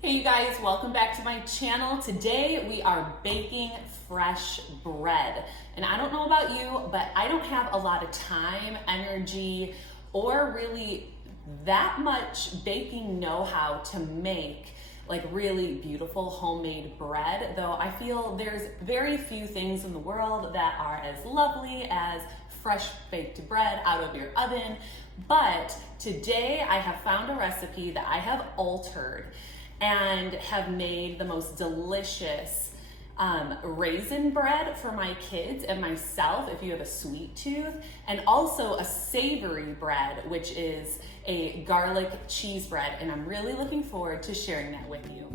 Hey you guys, welcome back to my channel. Today we are baking fresh bread. And I don't know about you, but I don't have a lot of time, energy, or really that much baking know-how to make like really beautiful homemade bread, though I feel there's very few things in the world that are as lovely as fresh baked bread out of your oven. But today I have found a recipe that I have altered and have made the most delicious raisin bread for my kids and myself if you have a sweet tooth, and also a savory bread, which is a garlic cheese bread, and I'm really looking forward to sharing that with you.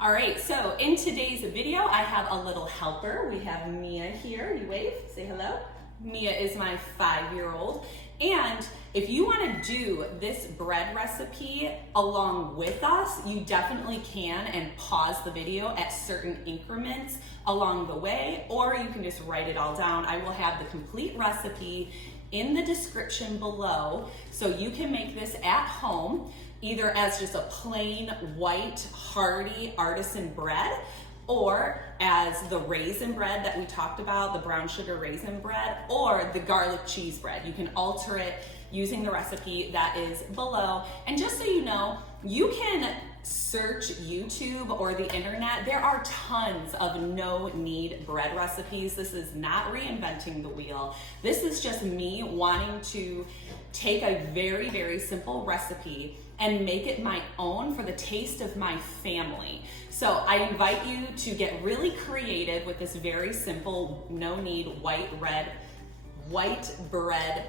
All right, so in today's video, I have a little helper. We have Mia here. You wave, say hello. Mia is my 5-year-old. And if you want to do this bread recipe along with us, you definitely can, and pause the video at certain increments along the way, or you can just write it all down. I will have the complete recipe in the description below, so you can make this at home, either as just a plain white hearty artisan bread, or as the raisin bread that we talked about, the brown sugar raisin bread, or the garlic cheese bread. You can alter it using the recipe that is below. And just so you know, you can search YouTube or the internet. There are tons of no-knead bread recipes. This is not reinventing the wheel. This is just me wanting to take a very, very simple recipe and make it my own for the taste of my family. So I invite you to get really creative with this very simple no-knead white bread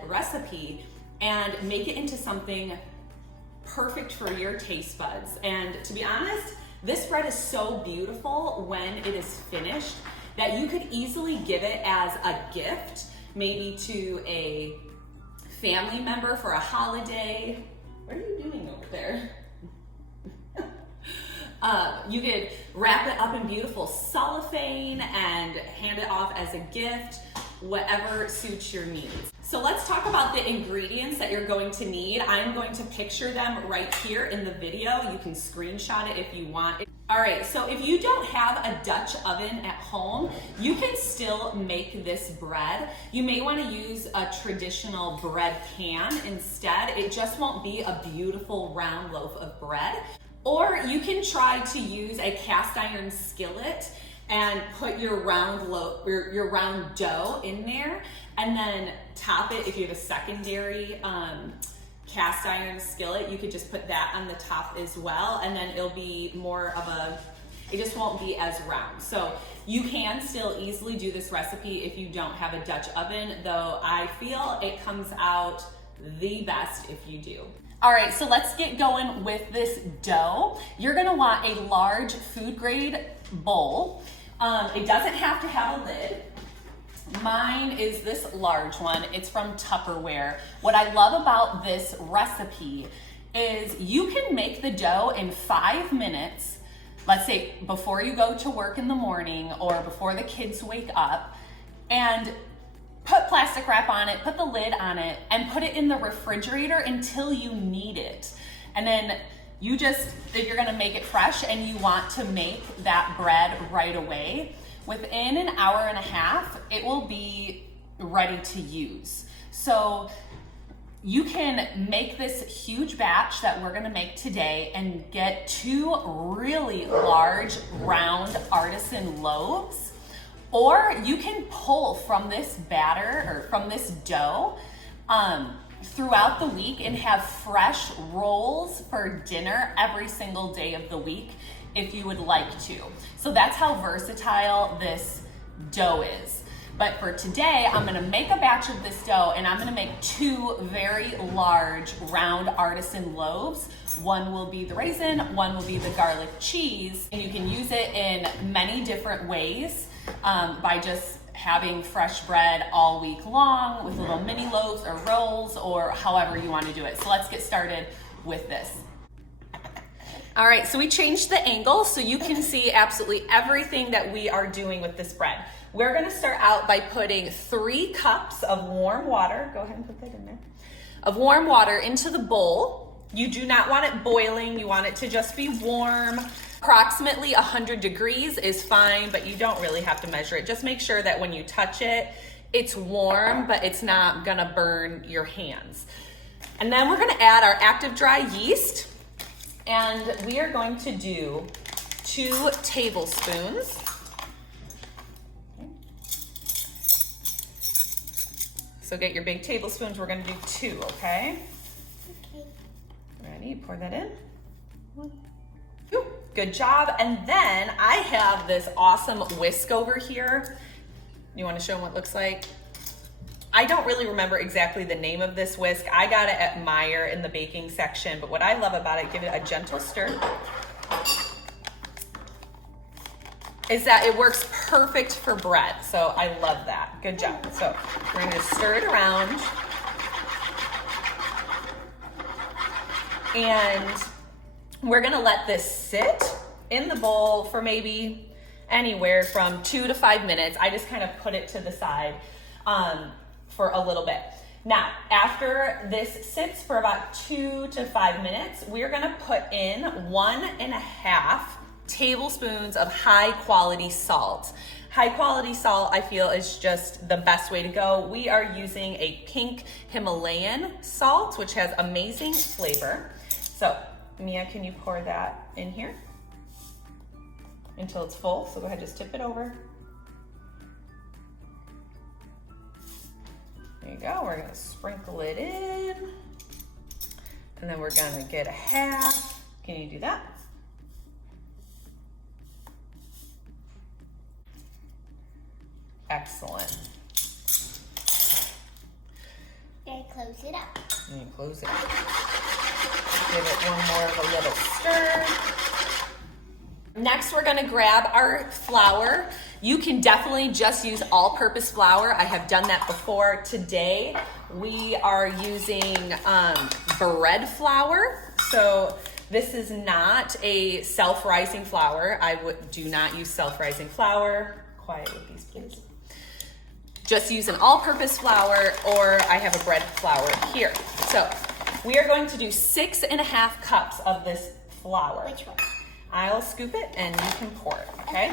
recipe and make it into something perfect for your taste buds. And to be honest, this bread is so beautiful when it is finished that you could easily give it as a gift, maybe to a family member for a holiday. What are you doing over there? You could wrap it up in beautiful cellophane and hand it off as a gift, whatever suits your needs. So let's talk about the ingredients that you're going to need. I'm going to picture them right here in the video. You can screenshot it if you want. All right, so if you don't have a Dutch oven at home, you can still make this bread. You may want to use a traditional bread pan instead. It just won't be a beautiful round loaf of bread. Or you can try to use a cast iron skillet and put your round dough in there, and then top it. If you have a secondary cast iron skillet, you could just put that on the top as well, and then it'll be more of it just won't be as round. So you can still easily do this recipe if you don't have a Dutch oven, though I feel it comes out the best if you do. All right, so let's get going with this dough. You're gonna want a large food grade bowl. It doesn't have to have a lid. Mine is this large one. It's from Tupperware. What I love about this recipe is you can make the dough in 5 minutes, let's say before you go to work in the morning or before the kids wake up, and put plastic wrap on it, put the lid on it, and put it in the refrigerator until you need it. And then if you're gonna make it fresh and you want to make that bread right away, within an hour and a half, it will be ready to use. So you can make this huge batch that we're gonna make today and get 2 really large round artisan loaves. Or you can pull from this batter or from this dough throughout the week and have fresh rolls for dinner every single day of the week if you would like to. So that's how versatile this dough is. But for today, I'm gonna make a batch of this dough and I'm gonna make 2 very large round artisan loaves. One will be the raisin, one will be the garlic cheese, and you can use it in many different ways. By just having fresh bread all week long with little mini loaves or rolls, or however you want to do it. So let's get started with this. All right, so we changed the angle so you can see absolutely everything that we are doing with this bread. We're gonna start out by putting 3 cups of warm water, go ahead and put that in there, of warm water into the bowl. You do not want it boiling. You want it to just be warm. Approximately 100 degrees is fine, but you don't really have to measure it. Just make sure that when you touch it, it's warm, but it's not gonna burn your hands. And then we're gonna add our active dry yeast, and we are going to do 2 tablespoons. So get your big tablespoons. We're gonna do 2, okay? Okay. Ready, pour that in. 1, 2, good job. And then I have this awesome whisk over here. You wanna show them what it looks like? I don't really remember exactly the name of this whisk. I got it at Meijer in the baking section, but what I love about it, give it a gentle stir, is that it works perfect for bread. So I love that. Good job. So we're gonna just stir it around. And we're gonna let this sit in the bowl for maybe anywhere from 2 to 5 minutes. I just kind of put it to the side for a little bit. Now, after this sits for about 2 to 5 minutes, we're gonna put in 1.5 tablespoons of high quality salt. High quality salt, I feel, is just the best way to go. We are using a pink Himalayan salt, which has amazing flavor. So, Mia, can you pour that in here until it's full? So go ahead, just tip it over. There you go, we're gonna sprinkle it in. And then we're gonna get a half. Can you do that? Excellent. And close it up. And you close it. Give it one more of a little stir. Next, we're gonna grab our flour. You can definitely just use all-purpose flour. I have done that before. Today, we are using bread flour. So this is not a self-rising flour. I do not use self-rising flour. Quiet with these, please. Just use an all-purpose flour, or I have a bread flour here. So we are going to do 6.5 cups of this flour. Which one? I'll scoop it and you can pour it, okay?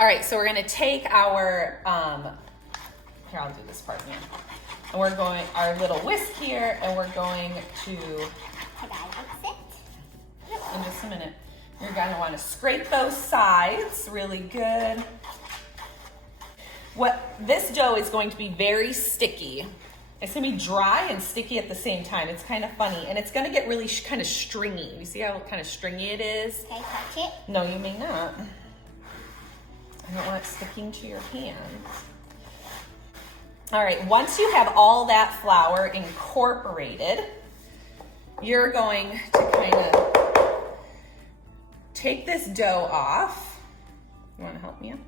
All right, so we're gonna take our, here, I'll do this part again. And we're going, our little whisk here, and we're going to, Can I fix it? in just a minute, you're gonna wanna scrape those sides really good. This dough is going to be very sticky. It's gonna be dry and sticky at the same time. It's kind of funny, and it's gonna get really kind of stringy. You see how kind of stringy it is? Can I touch it? No, you may not. I don't want it sticking to your hands. All right, once you have all that flour incorporated, you're going to kind of take this dough off. You want to help me out?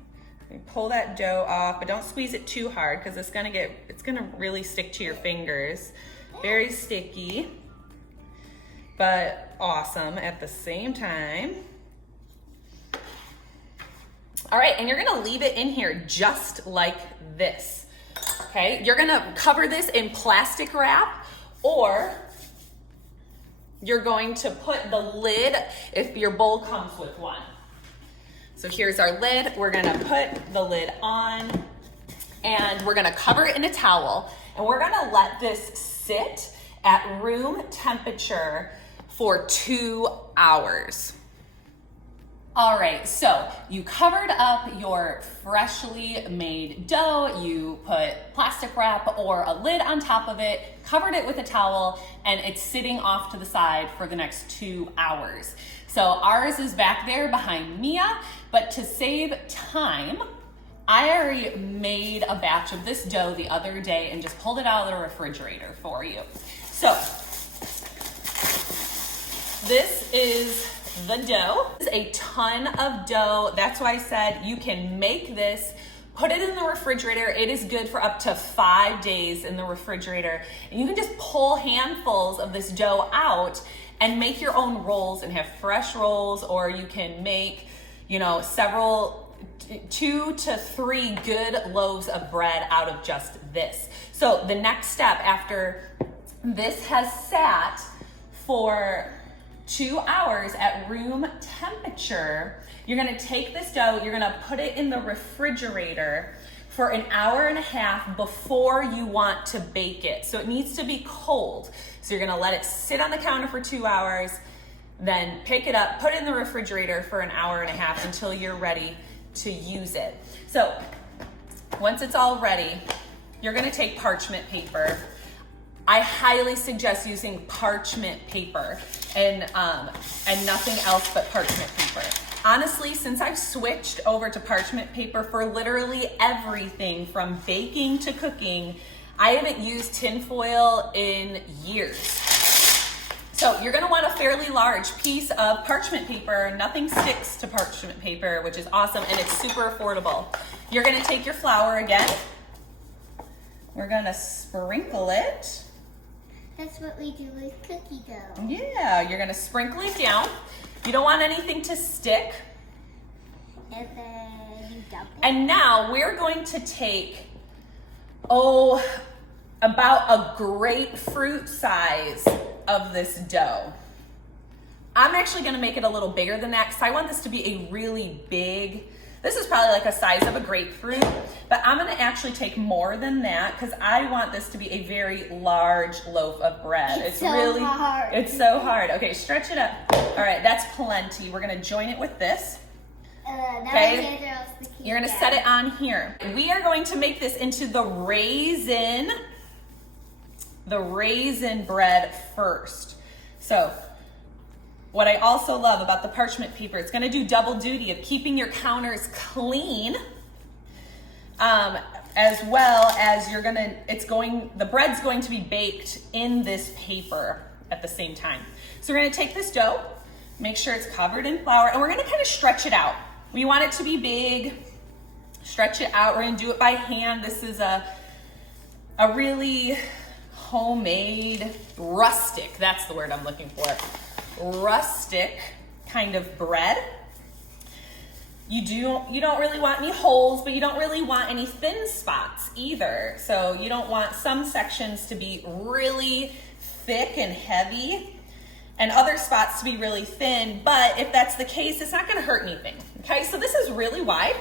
You pull that dough off, but don't squeeze it too hard because it's gonna really stick to your fingers. Very sticky, but awesome at the same time. All right, and you're gonna leave it in here just like this, okay? You're gonna cover this in plastic wrap, or you're going to put the lid, if your bowl comes with one. So here's our lid. We're gonna put the lid on, and we're gonna cover it in a towel, and we're gonna let this sit at room temperature for 2 hours. All right, so you covered up your freshly made dough, you put plastic wrap or a lid on top of it, covered it with a towel, and it's sitting off to the side for the next 2 hours. So ours is back there behind Mia, but to save time, I already made a batch of this dough the other day and just pulled it out of the refrigerator for you. So this is the dough. This is a ton of dough. That's why I said you can make this, put it in the refrigerator. It is good for up to 5 days in the refrigerator. And you can just pull handfuls of this dough out and make your own rolls and have fresh rolls, or you can make, you know, 2 to 3 good loaves of bread out of just this. So the next step after this has sat for 2 hours at room temperature, you're gonna take this dough, you're gonna put it in the refrigerator for an hour and a half before you want to bake it. So it needs to be cold. So you're gonna let it sit on the counter for 2 hours, then pick it up, put it in the refrigerator for an hour and a half until you're ready to use it. So once it's all ready, you're gonna take parchment paper. I highly suggest using parchment paper and nothing else but parchment paper. Honestly, since I've switched over to parchment paper for literally everything from baking to cooking, I haven't used tinfoil in years. So you're gonna want a fairly large piece of parchment paper. Nothing sticks to parchment paper, which is awesome, and it's super affordable. You're gonna take your flour again. We're gonna sprinkle it. That's what we do with cookie dough. Yeah, you're gonna sprinkle it down. You don't want anything to stick. And then you dump it. And now we're going to take, about a grapefruit size of this dough. I'm actually gonna make it a little bigger than that because I want this to be a really big, this is probably like a size of a grapefruit, but I'm gonna actually take more than that because I want this to be a very large loaf of bread. It's so really hard. It's so hard. Okay, stretch it up. All right, that's plenty. We're gonna join it with this. Okay, you're gonna set it on here. We are going to make this into the raisin bread first. So what I also love about the parchment paper, it's gonna do double duty of keeping your counters clean, as well as the bread's going to be baked in this paper at the same time. So we're gonna take this dough, make sure it's covered in flour, and we're gonna kind of stretch it out. We want it to be big, stretch it out. We're gonna do it by hand. This is a really homemade, rustic, that's the word I'm looking for, rustic kind of bread. You don't really want any holes, but you don't really want any thin spots either. So you don't want some sections to be really thick and heavy and other spots to be really thin, but if that's the case, it's not gonna hurt anything. Okay, so this is really wide,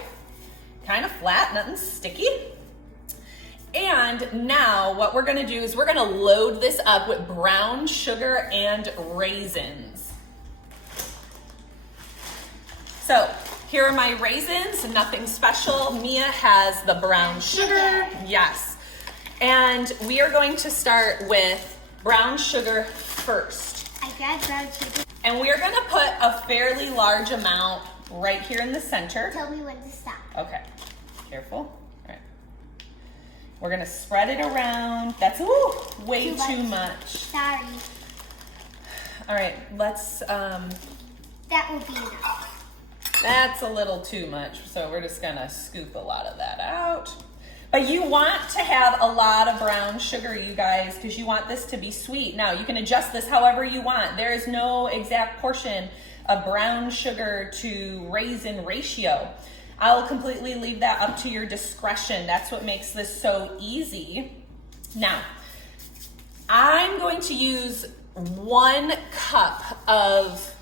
kind of flat, nothing sticky. And now what we're gonna do is we're gonna load this up with brown sugar and raisins. So here are my raisins, nothing special. Mia has the brown sugar, yes. And we are going to start with brown sugar first. I grabbed brown sugar. And we're gonna put a fairly large amount right here in the center. Tell me when to stop. Okay, careful. All right. We're gonna spread it around. That's way too much. Sorry. All right, let's, that will be enough. That's a little too much, so we're just gonna scoop a lot of that out. But you want to have a lot of brown sugar, you guys, because you want this to be sweet. Now, you can adjust this however you want. There is no exact portion of brown sugar to raisin ratio. I'll completely leave that up to your discretion. That's what makes this so easy. Now, I'm going to use 1 cup of,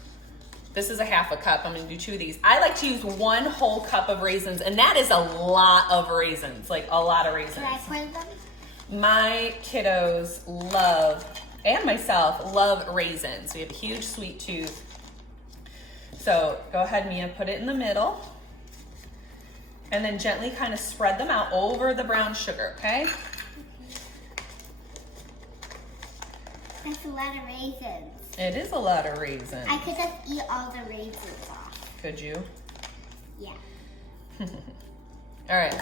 this is a half a cup, I'm gonna do 2 of these. I like to use 1 whole cup of raisins, and that is a lot of raisins, like a lot of raisins. Can I pour them? My kiddos love, and myself, love raisins. We have a huge sweet tooth. So go ahead, Mia, put it in the middle. And then gently kind of spread them out over the brown sugar, okay? That's a lot of raisins. It is a lot of raisins. I could just eat all the raisins off. Could you? Yeah. All right.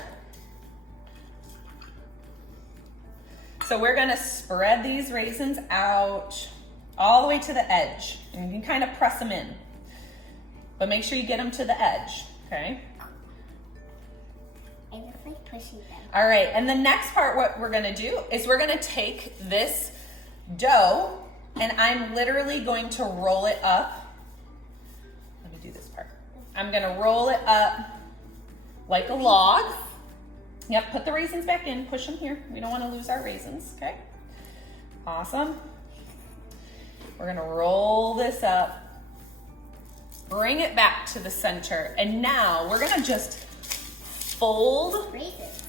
So we're gonna spread these raisins out. all the way to the edge. And you can kind of press them in, but make sure you get them to the edge, okay? I just like pushing them. All right, and the next part, what we're gonna do is we're gonna take this dough and I'm literally going to roll it up. Let me do this part. I'm gonna roll it up like a log. Yep, put the raisins back in, push them here. We don't wanna lose our raisins, okay? Awesome. We're gonna roll this up, bring it back to the center, and now we're gonna just fold Raisins.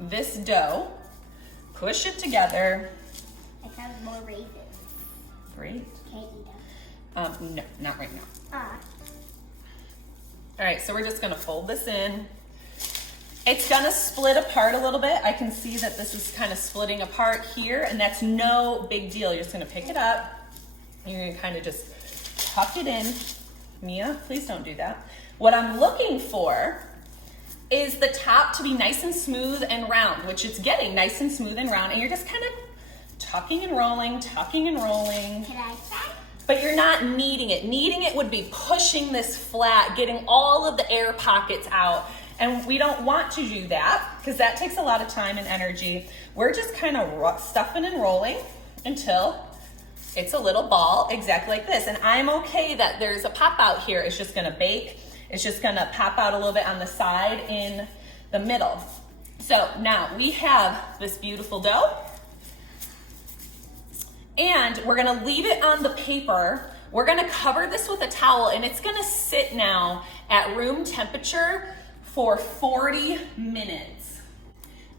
this dough, push it together. I found more raisins. Great. Can't eat them. No, not right now. Ah. All right, so we're just gonna fold this in. It's gonna split apart a little bit. I can see that this is kind of splitting apart here, and that's no big deal. You're just gonna pick it up. You're gonna kind of just tuck it in. Mia, please don't do that. What I'm looking for is the top to be nice and smooth and round, which it's getting nice and smooth and round, and you're just kind of tucking and rolling, tucking and rolling. Can I try? But you're not kneading it. Kneading it would be pushing this flat, getting all of the air pockets out. And we don't want to do that because that takes a lot of time and energy. We're just kind of stuffing and rolling until it's a little ball exactly like this. And I'm okay that there's a pop out here. It's just gonna bake. It's just gonna pop out a little bit on the side in the middle. So now we have this beautiful dough. And we're gonna leave it on the paper. We're gonna cover this with a towel and it's gonna sit now at room temperature for 40 minutes.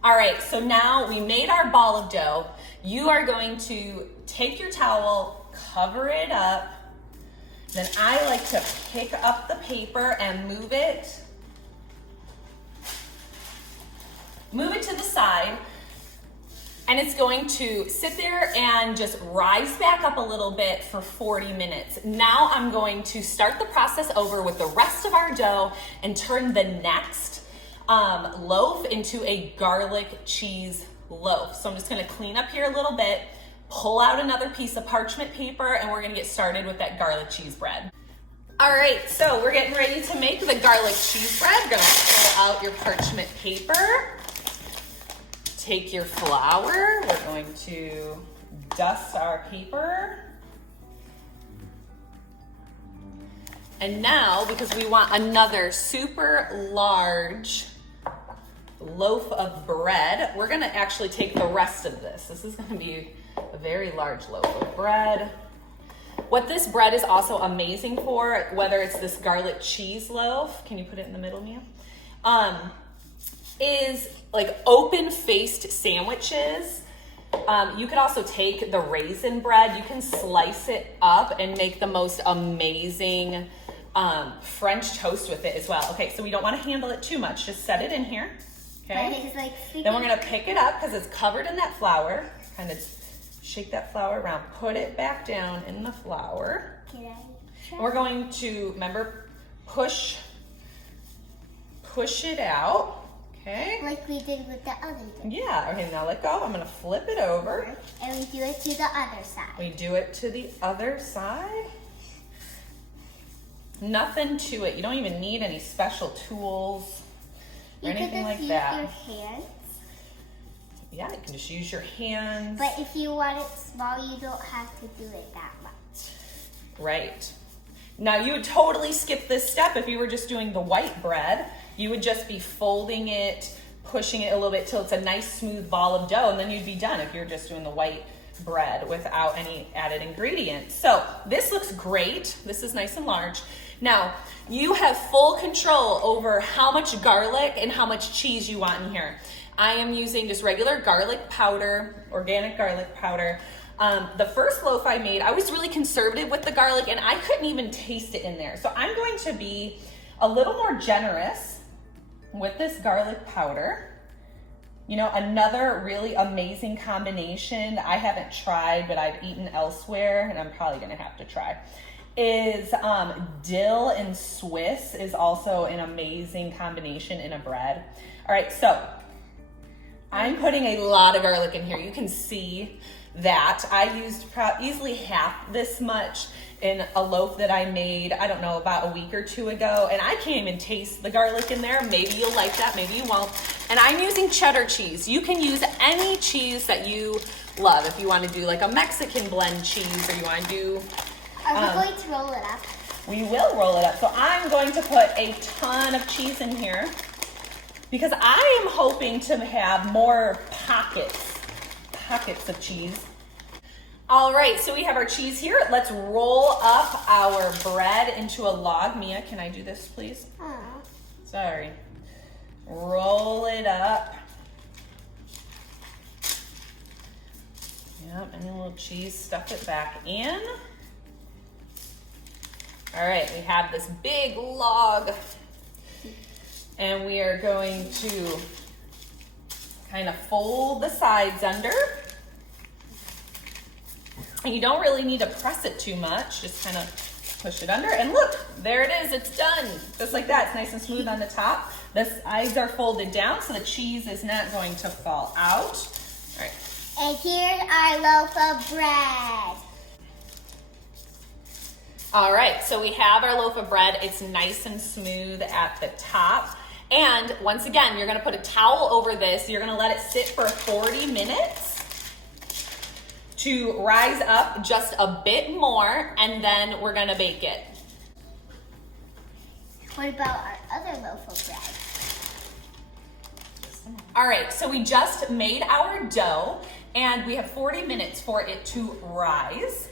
All right, so now we made our ball of dough. You are going to take your towel, cover it up. Then I like to pick up the paper and move it to the side. And it's going to sit there and just rise back up a little bit for 40 minutes. Now I'm going to start the process over with the rest of our dough and turn the next loaf into a garlic cheese loaf. So I'm just gonna clean up here a little bit, pull out another piece of parchment paper, and we're gonna get started with that garlic cheese bread. All right, so we're getting ready to make the garlic cheese bread. You're gonna pull out your parchment paper. Take your flour, we're going to dust our paper. And now, because we want another super large loaf of bread, we're gonna actually take the rest of this. This is gonna be a very large loaf of bread. What this bread is also amazing for, whether it's this garlic cheese loaf, can you put it in the middle, Mia? Is like open-faced sandwiches. You could also take the raisin bread, you can slice it up and make the most amazing French toast with it as well. Okay, so we don't want to handle it too much. Just set it in here, okay? Then we're gonna pick it up because it's covered in that flour. Kind of shake that flour around, put it back down in the flour. Can I try? And we're going to, remember, push it out. Okay. Like we did with the other thing. Yeah, okay, now let go. I'm gonna flip it over. And we do it to the other side. We do it to the other side. Nothing to it. You don't even need any special tools or anything like that. You could just use your hands. Yeah, you can just use your hands. But if you want it small, you don't have to do it that much. Right. Now you would totally skip this step if you were just doing the white bread. You would just be folding it, pushing it a little bit till it's a nice smooth ball of dough, and then you'd be done if you're just doing the white bread without any added ingredients. So this looks great. This is nice and large. Now, you have full control over how much garlic and how much cheese you want in here. I am using just regular garlic powder, organic garlic powder. The first loaf I made, I was really conservative with the garlic and I couldn't even taste it in there. So I'm going to be a little more generous with this garlic powder. You know, another really amazing combination I haven't tried, but I've eaten elsewhere and I'm probably gonna have to try, is dill and Swiss is also an amazing combination in a bread. All right, so I'm putting a lot of garlic in here. You can see that. I used easily half this much in a loaf that I made, I don't know, about a week or two ago, and I can't even taste the garlic in there. Maybe you'll like that, maybe you won't. And I'm using cheddar cheese. You can use any cheese that you love. If you want to do like a Mexican blend cheese, or you want to do... Are we going to roll it up? We will roll it up. So I'm going to put a ton of cheese in here because I am hoping to have more pockets of cheese. All right, so we have our cheese here. Let's roll up our bread into a log. Mia, can I do this, please? Oh. Sorry. Roll it up. Yep, any little cheese, stuff it back in. All right, we have this big log, and we are going to kind of fold the sides under. And you don't really need to press it too much, just kind of push it under, and look, there it is, it's done. Just like that, it's nice and smooth on the top. The sides are folded down, so the cheese is not going to fall out. All right. And here's our loaf of bread. All right, so we have our loaf of bread. It's nice and smooth at the top. And once again, you're gonna put a towel over this. You're gonna let it sit for 40 minutes to rise up just a bit more, and then we're gonna bake it. What about our other loaf of bread? All right, so we just made our dough, and we have 40 minutes for it to rise,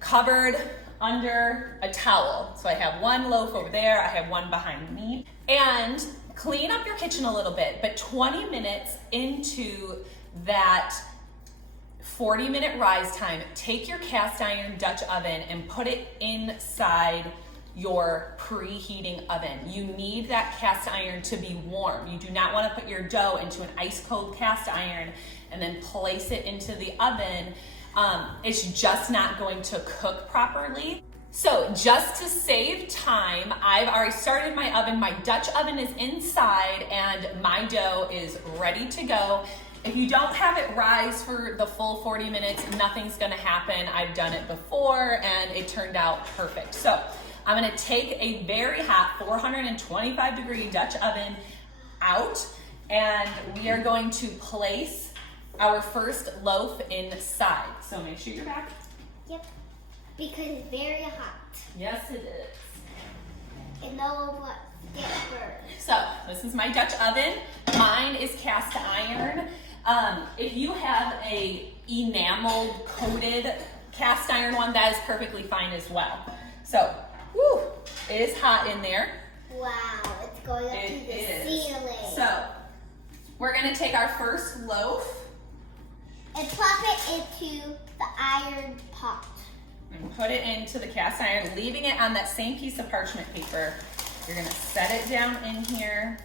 covered under a towel. So I have one loaf over there, I have one behind me. And clean up your kitchen a little bit, but 20 minutes into that 40-minute rise time, take your cast iron Dutch oven and put it inside your preheating oven. You need that cast iron to be warm. You do not want to put your dough into an ice cold cast iron and then place it into the oven. It's just not going to cook properly. So just to save time, I've already started my oven. My Dutch oven is inside and my dough is ready to go. If you don't have it rise for the full 40 minutes, nothing's gonna happen. I've done it before and it turned out perfect. So I'm gonna take a very hot 425-degree Dutch oven out, and we are going to place our first loaf inside. So make sure you're back. Yep, because it's very hot. Yes, it is. And no one wants to get burned. So this is my Dutch oven. Mine is cast iron. If you have a enameled coated cast iron one, that is perfectly fine as well. So, woo, it is hot in there. Wow, it's going up to the ceiling. So, we're gonna take our first loaf and plop it into the iron pot. and put it into the cast iron, leaving it on that same piece of parchment paper. You're gonna set it down in here.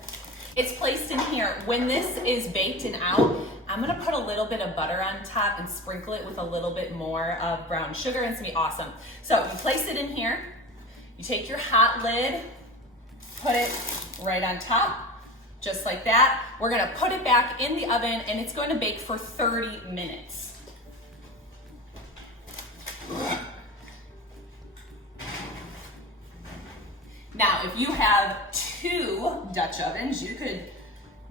It's placed in here. When this is baked and out, I'm gonna put a little bit of butter on top and sprinkle it with a little bit more of brown sugar, and it's gonna be awesome. So you place it in here, you take your hot lid, put it right on top, just like that. We're gonna put it back in the oven and it's going to bake for 30 minutes. Now, if you have 2 Dutch ovens, you could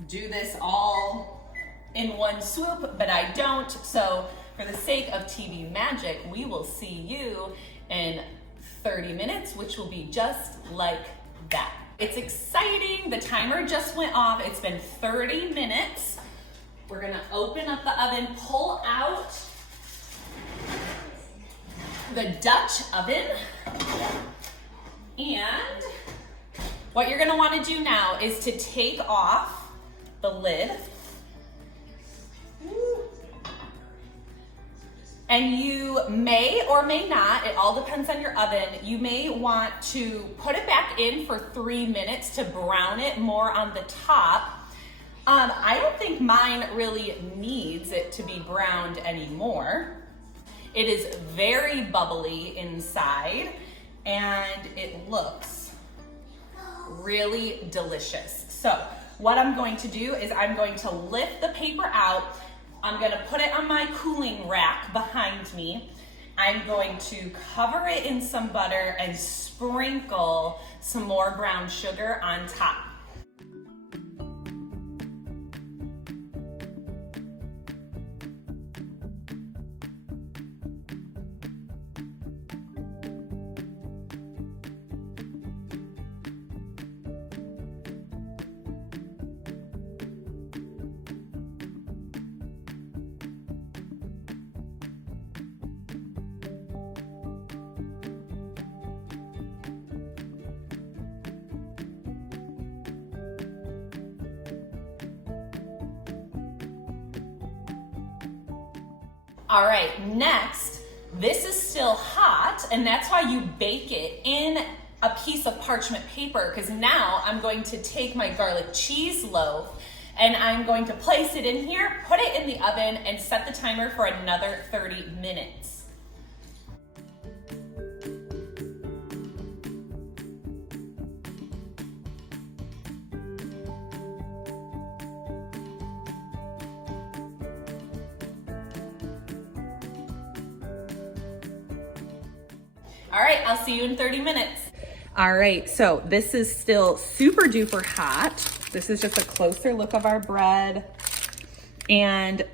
do this all in one swoop, but I don't. So for the sake of TV magic, we will see you in 30 minutes, which will be just like that. It's exciting. The timer just went off. It's been 30 minutes. We're gonna open up the oven, pull out the Dutch oven, and what you're gonna wanna do now is to take off the lid. And you may or may not, it all depends on your oven, you may want to put it back in for 3 minutes to brown it more on the top. I don't think mine really needs it to be browned anymore. It is very bubbly inside and it looks really delicious. So what I'm going to do is I'm going to lift the paper out. I'm gonna put it on my cooling rack behind me. I'm going to cover it in some butter and sprinkle some more brown sugar on top. All right, next, this is still hot, and that's why you bake it in a piece of parchment paper, because now I'm going to take my garlic cheese loaf and I'm going to place it in here, put it in the oven, and set the timer for another 30 minutes. All right, I'll see you in 30 minutes. All right, so this is still super duper hot. This is just a closer look of our bread. And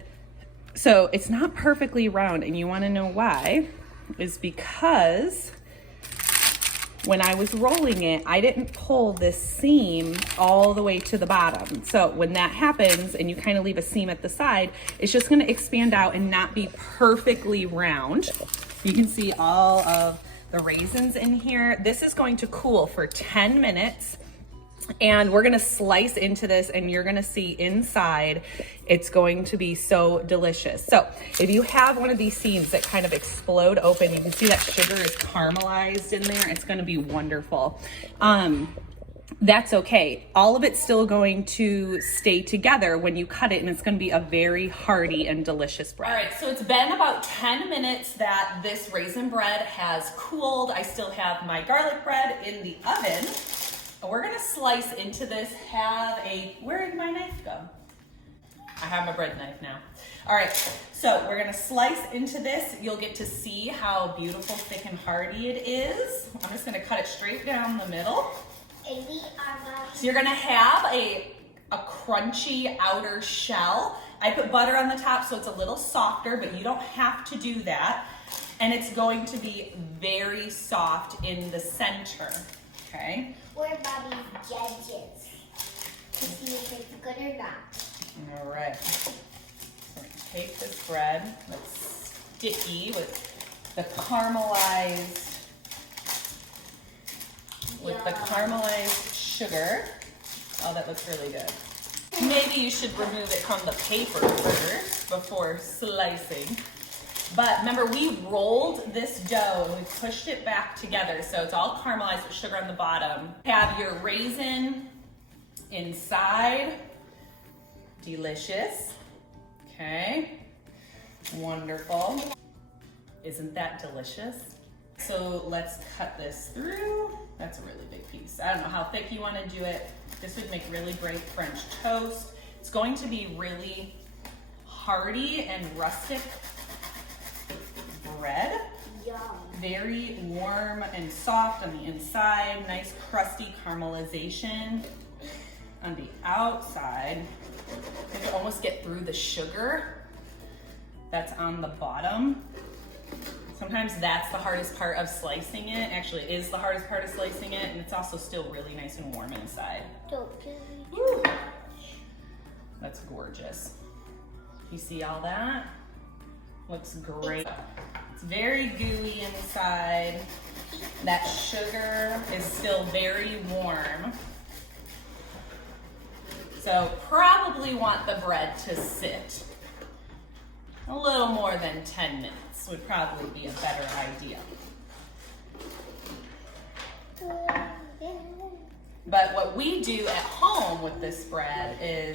so it's not perfectly round, and you wanna know why, is because when I was rolling it, I didn't pull this seam all the way to the bottom. So when that happens and you kind of leave a seam at the side, it's just gonna expand out and not be perfectly round. You can see all of the raisins in here. This is going to cool for 10 minutes and we're gonna slice into this, and you're gonna see inside, it's going to be so delicious. So if you have one of these seams that kind of explode open, you can see that sugar is caramelized in there. It's gonna be wonderful. That's okay. All of it's still going to stay together when you cut it, and it's going to be a very hearty and delicious bread. All right, so it's been about 10 minutes that this raisin bread has cooled. I still have my garlic bread in the oven. We're going to slice into this. Where did my knife go? I have my bread knife now. All right, so we're going to slice into this. You'll get to see how beautiful, thick, and hearty it is. I'm just going to cut it straight down the middle. So you're gonna have a crunchy outer shell. I put butter on the top so it's a little softer, but you don't have to do that. And it's going to be very soft in the center, okay? What about these judges? To see if it's good or not. All right, so take this bread that's sticky with the caramelized sugar. Oh, that looks really good. Maybe you should remove it from the paper first before slicing. But remember, we rolled this dough and we pushed it back together, so it's all caramelized with sugar on the bottom. Have your raisin inside. Delicious. Okay. Wonderful. Isn't that delicious? So let's cut this through. That's a really big piece. I don't know how thick you want to do it. This would make really great French toast. It's going to be really hearty and rustic bread. Yum. Very warm and soft on the inside. Nice crusty caramelization on the outside. You can almost get through the sugar that's on the bottom. Sometimes that's the hardest part of slicing it. Actually, it is the hardest part of slicing it, and it's also still really nice and warm inside. Woo. That's gorgeous. You see all that? Looks great. It's very gooey inside. That sugar is still very warm. So probably want the bread to sit a little more than 10 minutes would probably be a better idea. But what we do at home with this bread is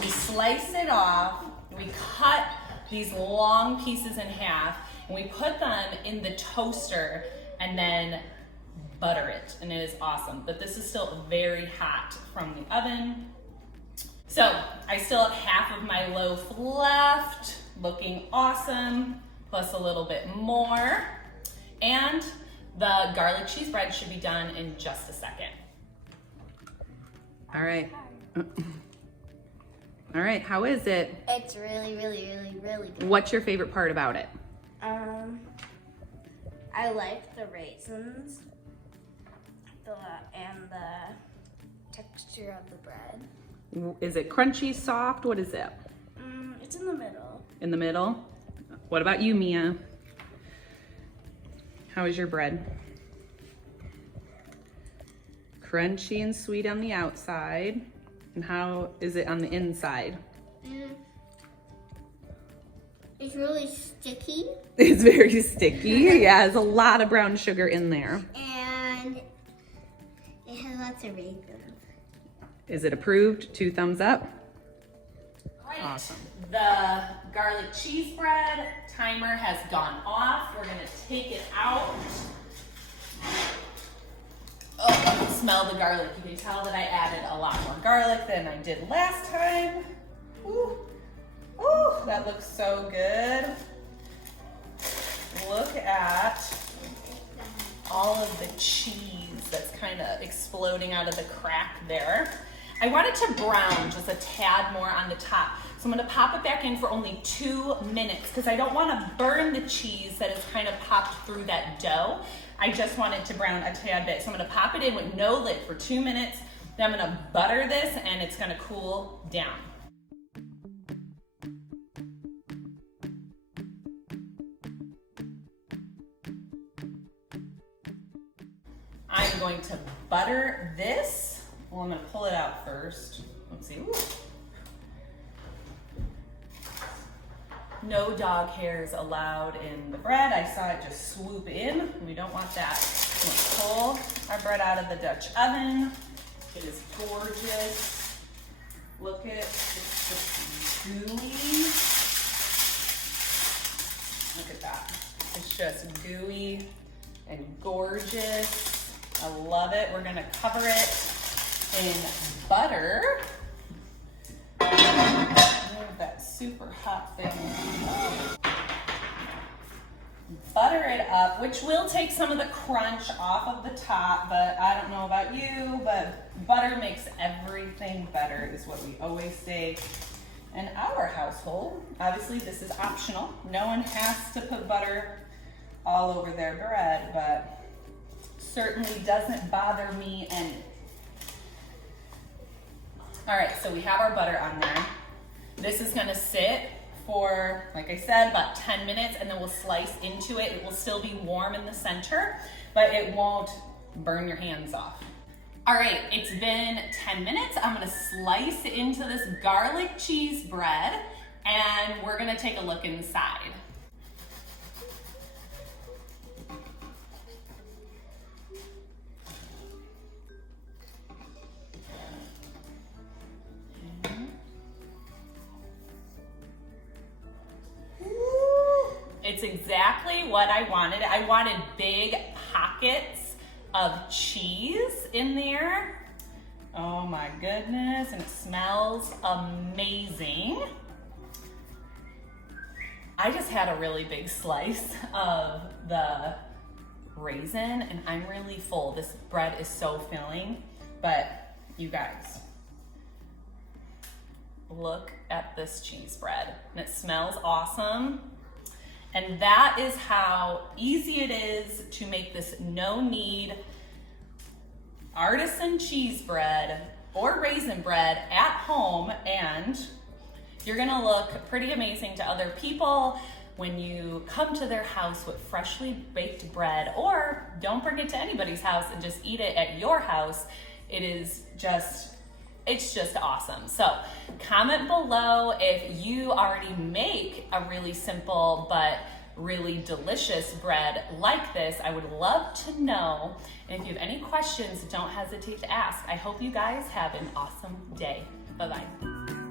we slice it off, we cut these long pieces in half, and we put them in the toaster and then butter it, and it is awesome. But this is still very hot from the oven. So I still have half of my loaf left, looking awesome, plus a little bit more. And the garlic cheese bread should be done in just a second. All right. All right, how is it? It's really, really, really, really good. What's your favorite part about it? I like the raisins and the texture of the bread. Is it crunchy, soft? What is it? It's in the middle. In the middle? What about you, Mia? How is your bread? Crunchy and sweet on the outside. And how is it on the inside? It's really sticky. It's very sticky. Yeah, there's a lot of brown sugar in there. And it has lots of raisins. Is it approved? 2 thumbs up. Right. Awesome. The garlic cheese bread timer has gone off. We're gonna take it out. Oh, I can smell the garlic. You can tell that I added a lot more garlic than I did last time. Ooh. Ooh, that looks so good. Look at all of the cheese that's kind of exploding out of the crack there. I want it to brown just a tad more on the top. So I'm gonna pop it back in for only 2 minutes because I don't wanna burn the cheese that is kind of popped through that dough. I just want it to brown a tad bit. So I'm gonna pop it in with no lid for 2 minutes. Then I'm gonna butter this and it's gonna cool down. I'm going to butter this. Well, I'm gonna pull it out first. Let's see. Ooh. No dog hairs allowed in the bread. I saw it just swoop in. We don't want that. I'm gonna pull our bread out of the Dutch oven. It is gorgeous. Look at it, it's just gooey. Look at that. It's just gooey and gorgeous. I love it. We're gonna cover it in butter. Move that super hot thing. Butter it up, which will take some of the crunch off of the top, but I don't know about you, but butter makes everything better is what we always say in our household. Obviously this is optional. No one has to put butter all over their bread, but certainly doesn't bother me any. All right, so we have our butter on there. This is gonna sit for, like I said, about 10 minutes, and then we'll slice into it. It will still be warm in the center, but it won't burn your hands off. All right, it's been 10 minutes. I'm gonna slice into this garlic cheese bread, and we're gonna take a look inside. It's exactly what I wanted. I wanted big pockets of cheese in there. Oh my goodness, and it smells amazing. I just had a really big slice of the raisin and I'm really full. This bread is so filling, but you guys, look at this cheese bread. And it smells awesome. And that is how easy it is to make this no-knead artisan cheese bread or raisin bread at home, and you're gonna look pretty amazing to other people when you come to their house with freshly baked bread, or don't bring it to anybody's house and just eat it at your house. It's just awesome. So comment below if you already make a really simple but really delicious bread like this. I would love to know. And if you have any questions, don't hesitate to ask. I hope you guys have an awesome day. Bye-bye.